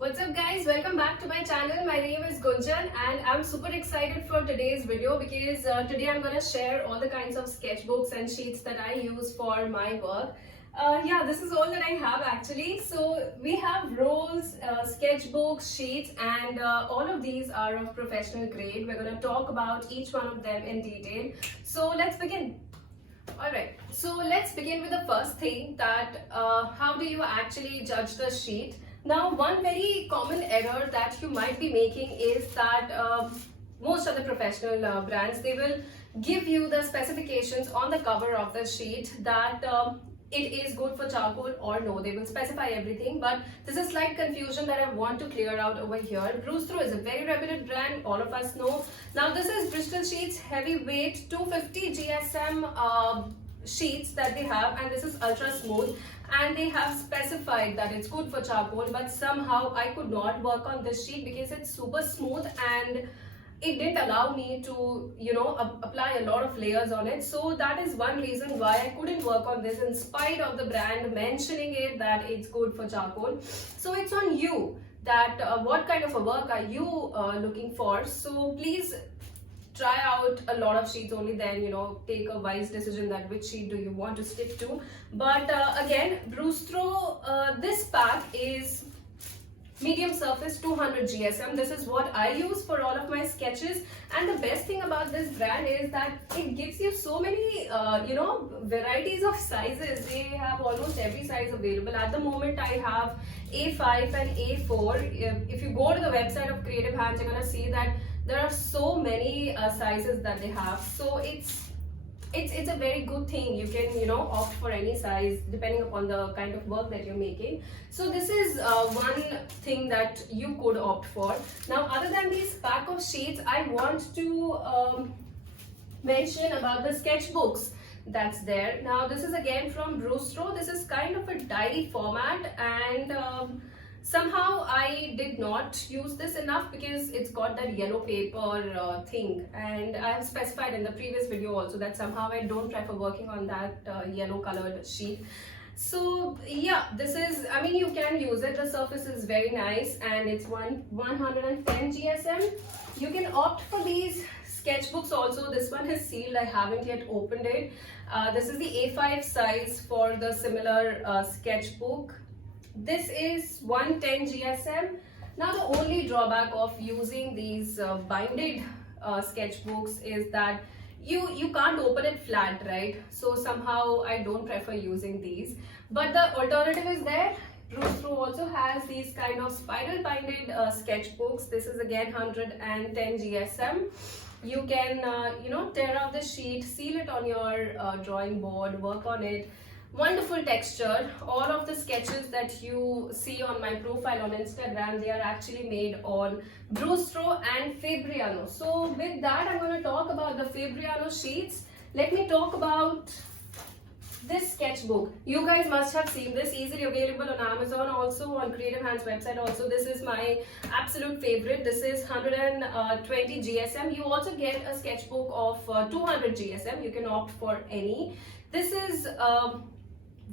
What's up guys, welcome back to my channel. My name is Gunjan and I'm super excited for today's video because today I'm gonna share all the kinds of sketchbooks and sheets that I use for my work. Yeah, this is all that I have actually. So we have rolls, sketchbooks, sheets, and all of these are of professional grade. We're gonna talk about each one of them in detail. So let's begin. Alright, so let's begin with the first thing that how do you actually judge the sheet? Now, one very common error that you might be making is that most of the professional brands, they will give you the specifications on the cover of the sheet that it is good for charcoal or no. They will specify everything, but there's a slight confusion that I want to clear out over here. Brewstro is a very reputed brand, all of us know. Now, this is Bristol Sheets Heavyweight 250 GSM sheets that they have, and this is ultra smooth, and they have specified that it's good for charcoal, but somehow I could not work on this sheet because it's super smooth and it didn't allow me to apply a lot of layers on it. So that is one reason why I couldn't work on this in spite of the brand mentioning it that it's good for charcoal. So it's on you that what kind of a work are you looking for. So please try out a lot of sheets, only then take a wise decision that which sheet do you want to stick to. But again, Brewstro, this pack is medium surface 200 GSM. This is what I use for all of my sketches, and the best thing about this brand is that it gives you so many varieties of sizes. They have almost every size available. At the moment I have A5 and A4. If you go to the website of Creative Hands, you're gonna see that there are so many sizes that they have. So it's a very good thing. You can opt for any size depending upon the kind of work that you're making. So this is one thing that you could opt for. Now, other than these pack of sheets, I want to mention about the sketchbooks that's there. Now, this is again from Brewstro. This is kind of a diary format, and somehow I did not use this enough because it's got that yellow paper thing, and I have specified in the previous video also that somehow I don't prefer working on that yellow colored sheet. So yeah, this is, I mean, you can use it. The surface is very nice and it's 110 GSM. You can opt for these sketchbooks also. This one is sealed, I haven't yet opened it. This is the A5 size for the similar sketchbook. This is 110 GSM. Now, the only drawback of using these binded sketchbooks is that you can't open it flat, right? So somehow I don't prefer using these. But the alternative is there. Brewstro also has these kind of spiral binded sketchbooks. This is again 110 GSM. You can tear out the sheet, seal it on your drawing board, work on it. Wonderful texture. All of the sketches that you see on my profile on Instagram, they are actually made on Brewstro and Fabriano. So with that, I'm going to talk about the Fabriano sheets. Let me talk about this sketchbook. You guys must have seen this, easily available on Amazon, also on Creative Hands website also. This is my absolute favorite. This is 120 GSM. You also get a sketchbook of 200 GSM. You can opt for any. This is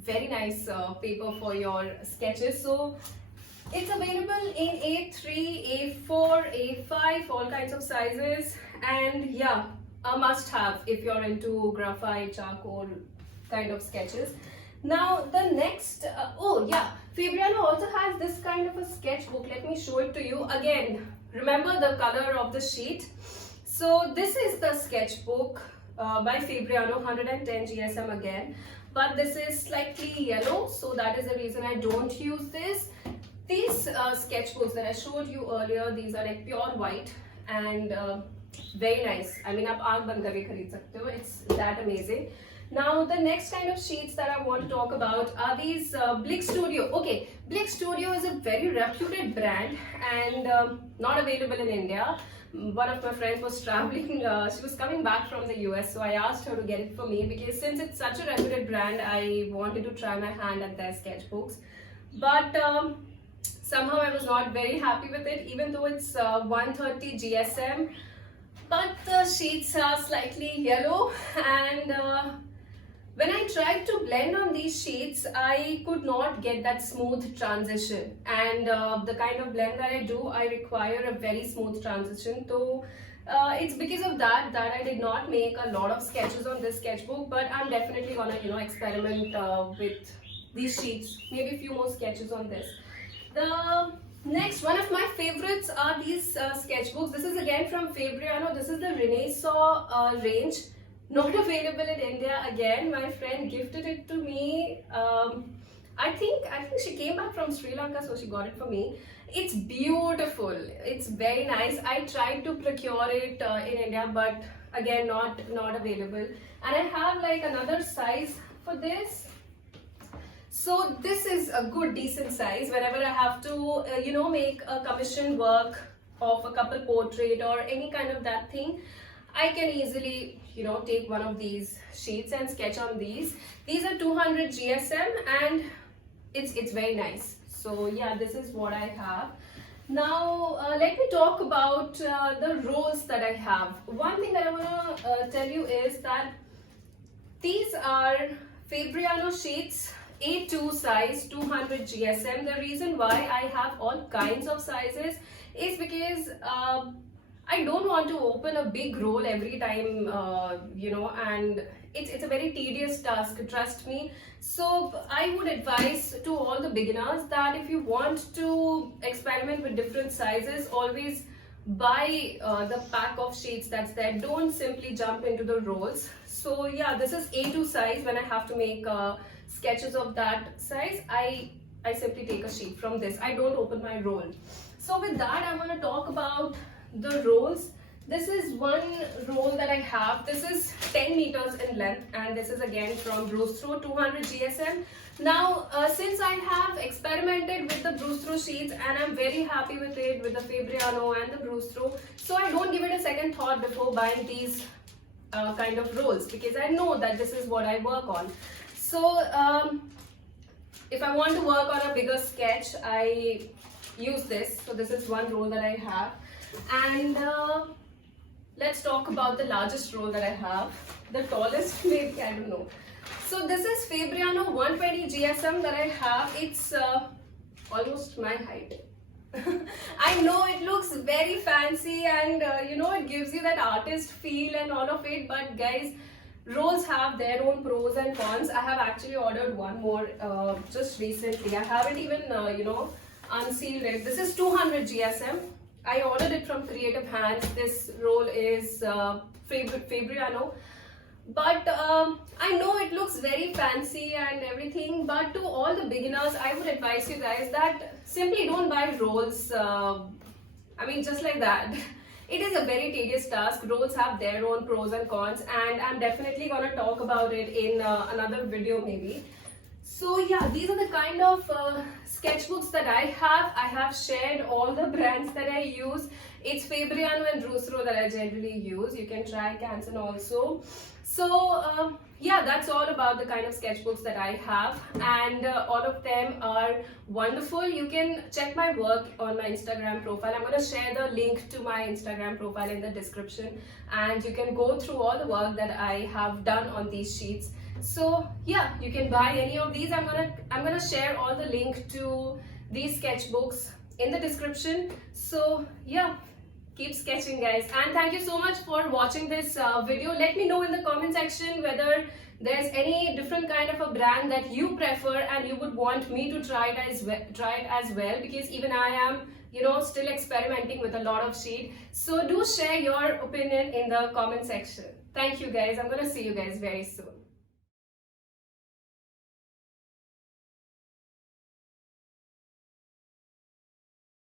very nice paper for your sketches. So it's available in A3, A4, A5, all kinds of sizes, and yeah, a must have if you're into graphite, charcoal kind of sketches. Now the next, oh yeah, Fabriano also has this kind of a sketchbook. Let me show it to you again. Remember the color of the sheet. So this is the sketchbook by Fabriano, 110 GSM again, but this is slightly yellow, so that is the reason I don't use this. These sketchbooks that I showed you earlier, these are like pure white and very nice. I mean, aap aankh band karke khareed sakte ho. It's that amazing. Now, the next kind of sheets that I want to talk about are these Blick Studio. Okay, Blick Studio is a very reputed brand and not available in India. One of my friends was traveling, she was coming back from the US, so I asked her to get it for me because since it's such a reputed brand, I wanted to try my hand at their sketchbooks. But somehow I was not very happy with it, even though it's 130 GSM. But the sheets are slightly yellow and when I tried to blend on these sheets, I could not get that smooth transition. And the kind of blend that I do, I require a very smooth transition. So it's because of that I did not make a lot of sketches on this sketchbook, but I'm definitely gonna, experiment with these sheets, maybe a few more sketches on this. The next one of my favorites are these sketchbooks. This is again from Fabriano. This is the Renaissance range. Not available in India again. My friend gifted it to me. I think she came back from Sri Lanka, so she got it for me. It's beautiful. It's very nice. I tried to procure it in India, but again not available. And I have like another size for this. So this is a good decent size. Whenever I have to make a commission work of a couple portrait or any kind of that thing, I can easily take one of these sheets and sketch on these. These are 200 GSM and it's very nice. So yeah, this is what I have. Now let me talk about the rolls that I have. One thing that I want to tell you is that these are Fabriano sheets, A2 size, 200 GSM. The reason why I have all kinds of sizes is because I don't want to open a big roll every time, and it's a very tedious task, trust me. So I would advise to all the beginners that if you want to experiment with different sizes, always buy the pack of sheets that's there. Don't simply jump into the rolls. So yeah, this is A2 size. When I have to make sketches of that size, I simply take a sheet from this. I don't open my roll. So with that, I want to talk about the rolls. This is one roll that I have. This is 10 meters in length, and this is again from Bruce Throw, 200 GSM. Now since I have experimented with the Bruce Throw sheets and I'm very happy with it, with the Fabriano and the Bruce Throw, so I don't give it a second thought before buying these kind of rolls, because I know that this is what I work on. So if I want to work on a bigger sketch, I use this. So this is one roll that I have. And let's talk about the largest roll that I have, the tallest maybe, I don't know. So this is Fabriano 120 GSM that I have. It's almost my height. I know it looks very fancy and it gives you that artist feel and all of it, but guys, rolls have their own pros and cons. I have actually ordered one more just recently. I haven't even unsealed it. This is 200 GSM. I ordered it from Creative Hands. This roll is Fabriano. But I know it looks very fancy and everything, but to all the beginners, I would advise you guys that simply don't buy rolls. Just like that. It is a very tedious task. Rolls have their own pros and cons, and I'm definitely going to talk about it in another video maybe. So yeah, these are the kind of sketchbooks that I have. I have shared all the brands that I use. It's Fabriano and Bruce Throw that I generally use. You can try Canson also. So yeah, that's all about the kind of sketchbooks that I have, and all of them are wonderful. You can check my work on my Instagram profile. I'm going to share the link to my Instagram profile in the description, and you can go through all the work that I have done on these sheets. So yeah, you can buy any of these. I'm gonna share all the link to these sketchbooks in the description. So yeah, keep sketching guys, and thank you so much for watching this video. Let me know in the comment section whether there's any different kind of a brand that you prefer and you would want me to try it as well, because even I am still experimenting with a lot of sheet. So do share your opinion in the comment section. Thank you guys. I'm gonna see you guys very soon.